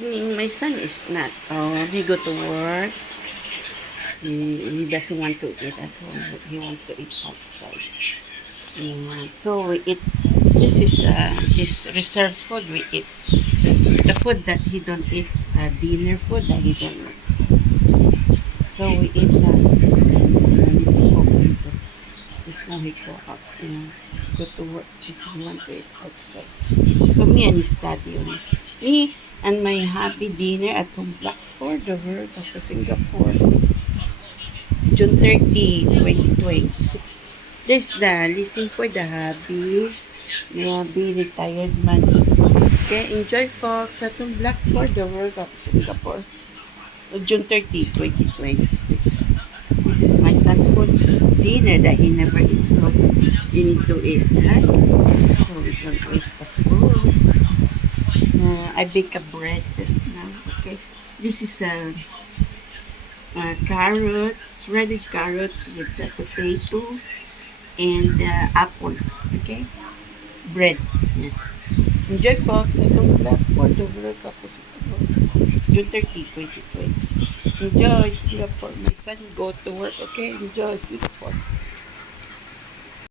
My son is not. He go to work. He doesn't want to eat at home. He wants to eat outside. Yeah, so we eat. This is his reserved food. We eat the food that he don't eat. Dinner food that he don't eat. So we eat that. And I need to cook him. Just now he go out. Go to work because he want to eat outside. So me and his daddy only. Me and my happy dinner at home Blackford, the world of Singapore. June 30, 2026. There's the listen for the hubby. Be retired man. Okay, enjoy folks at home Blackford, the world of Singapore. June 30, 2026. This is my son food dinner that he never eats, so you need to eat that. So we don't waste the food. I bake a bread just now. Okay, this is carrots, ready carrots with the potato and apple. Okay, bread. Yeah. Enjoy folks. I don't black for the World Cup of Singapore. June 30, 2026. Enjoy Singapore. My son go to work. Okay, enjoy Singapore.